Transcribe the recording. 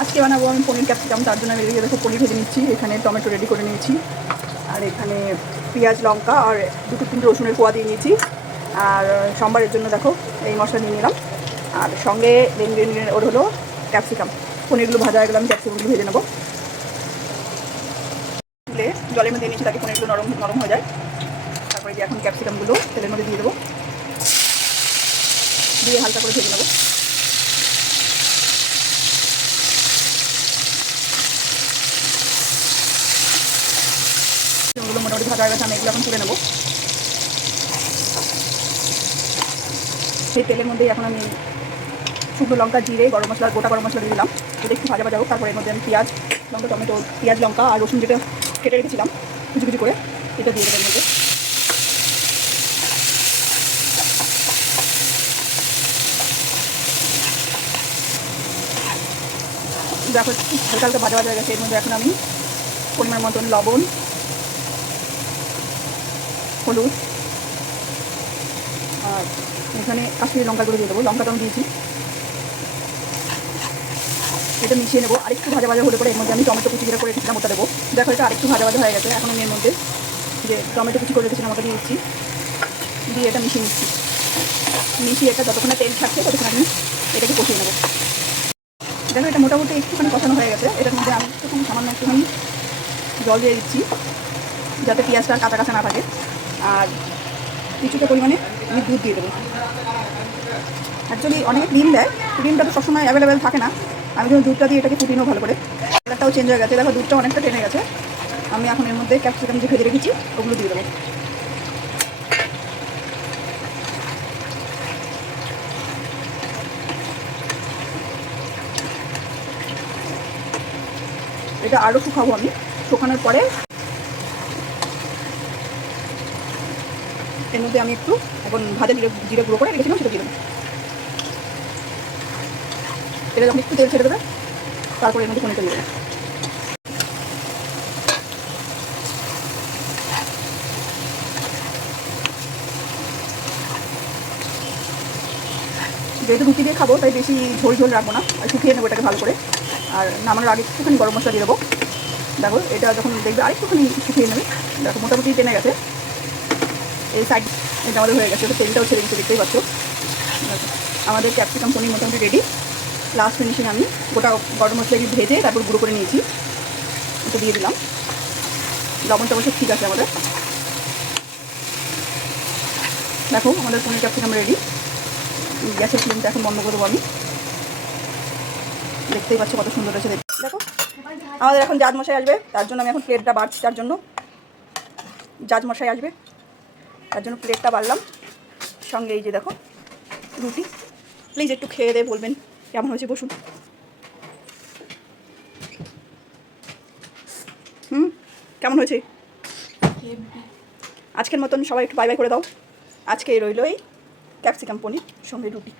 আজকে বানাবো আমি পনির ক্যাপসিকাম, তার জন্য আমি দেখো পনির ভেজে নিচ্ছি, এখানে টমেটো রেডি করে নিয়েছি, আর এখানে পেঁয়াজ, লঙ্কা, আর দুটো তিনটে রসুনের কোয়া দিয়ে নিয়েছি, আর সোমবারের জন্য দেখো এই মশলা নিয়ে নিলাম, আর সঙ্গে ওর হলো ক্যাপসিকাম, পনিরগুলো ভাজা হয়ে গেলে আমি ক্যাপসিকামগুলো ভেজে নেব। জলের মধ্যে নিয়েছি তাকে পনিরগুলো নরম নরম হয়ে যায়, তারপরে এখন ক্যাপসিকামগুলো তেলের মধ্যে দিয়ে দেবো, দিয়ে হালকা করে ভেজে নেব ওগুলো মোটামুটি ভাজা গেছে আমি এগুলো এখন তুলে নেব। সেই তেলের মধ্যেই এখন আমি শুকনো লঙ্কা, জিরে, গরম মশলা, গোটা গরম মশলা দিয়ে দিলাম। এটা একটু ভাজা ভাজা হোক, তারপরে এর মধ্যে আমি পেঁয়াজ, লঙ্কা, টমেটো, পেঁয়াজ, লঙ্কা আর রসুন যেটা কেটে রেখেছিলাম, কুচি কুচি করে, এটা দিয়ে দেবেন মধ্যে। দেখো, হালকা হালকা ভাজা ভাজা হয়ে গেছে। এর মধ্যে এখন আমি পরিমাণ মতন লবণ হলুদ। আর এখানে কাশ্মীরি লঙ্কা লঙ্কাগুলো দিয়ে দেবো লঙ্কাটা আমি দিয়েছি। এটা মিশিয়ে নেব। আরেকটু ভাজা ভাজা হলে পরে এর মধ্যে আমি টমেটো কুচি করে রেখেছিলাম ওটা দেবো। দেখো এটা আরেকটু ভাজা ভাজা হয়ে গেছে, এখন আমি এর মধ্যে যে টমেটো কুচি করে রেখেছিলাম ওটা দিয়ে দিচ্ছি। দিয়ে এটা মিশিয়ে নিচ্ছি। মিশিয়ে এটা যতক্ষণ তেল থাকছে ততক্ষণ আমি এটাকে কষিয়ে নেব। দেখো এটা মোটামুটি একটুখানি কষানো হয়ে গেছে। এটার মধ্যে আমি একটুখানি সামান্য একটুখানি জল দিয়ে দিচ্ছি, যাতে পেঁয়াজটা কাঁচা কাঁচা না থাকে। আর কিছুটা পরিমাণে আমি দুধ দিয়ে দেবো। অ্যাকচুয়ালি অনেকে ক্রিম দেয়। ক্রিমটা তো সবসময় অ্যাভেলেবেল থাকে না। আমি যখন দুধটা দিয়ে এটাকে ফুটিয়েও ভালো করে। কালারটাও চেঞ্জ হয়ে গেছে। দেখো, দুধটা অনেকটা টেনে গেছে। আমি এখন এর মধ্যে ক্যাপসিকাম যে ভেজে রেখেছি, ওগুলো দিয়ে দেবো। এটা আরও শুকাবো আমি। শুকানোর পরে এর মধ্যে আমি একটু এখন ভাজা জিরে জিরে গুঁড়ো করে রেখেছিলাম, সেটা দিয়ে দেবো। এটা যখন একটু তেল ছেড়ে দেবে, তারপরে এর মধ্যে পনিরটা দিয়ে যেহেতু রুটি দিয়ে খাব, তাই বেশি ঝোল ঝোল রাখব না, আর শুকিয়ে নেব এটাকে ভালো করে। আর নামানোর আগে একটুখানি গরম মশলা দিয়ে দেবো। দেখো, এটা যখন দেখবে আরেকটুখানি শুকিয়ে নেবে। দেখো, মোটামুটি টেনে গেছে। এই সাইড এটা আমাদের হয়ে গেছে তেলটাও ছেড়ে গেছে দেখতেই পাচ্ছ। আমাদের ক্যাপসিকাম পনির মোটামুটি রেডি লাস্ট ফিনিশিং আমি গোটা গরম মশলা দিয়ে ভেজে তারপর গুঁড়ো করে নিয়েছি। এটা দিয়ে দিলাম। লবণ লবণটা অবশ্য ঠিক আছে আমাদের। দেখো, আমাদের পনির ক্যাপসিকাম রেডি গ্যাসের ফ্লেমটা এখন বন্ধ করে দেবো আমি। দেখতেই পাচ্ছ কত সুন্দর হয়েছে। দেখো, আমাদের এখন জাজ মশাই আসবে, তার জন্য আমি এখন প্লেটটা বাড়ছি, তার জন্য। জাজ মশাই আসবে। তার জন্য প্লেটটা বাড়লাম। সঙ্গে এই যে দেখো, রুটি। প্লিজ একটু খেয়ে দিয়ে বলবেন কেমন হয়েছে, বসুন। হুম, কেমন হয়েছে? আজকের মতন সবাই একটু বাই বাই করে দাও। আজকে রইল এই ক্যাপসিকাম পনির, সঙ্গে রুটি।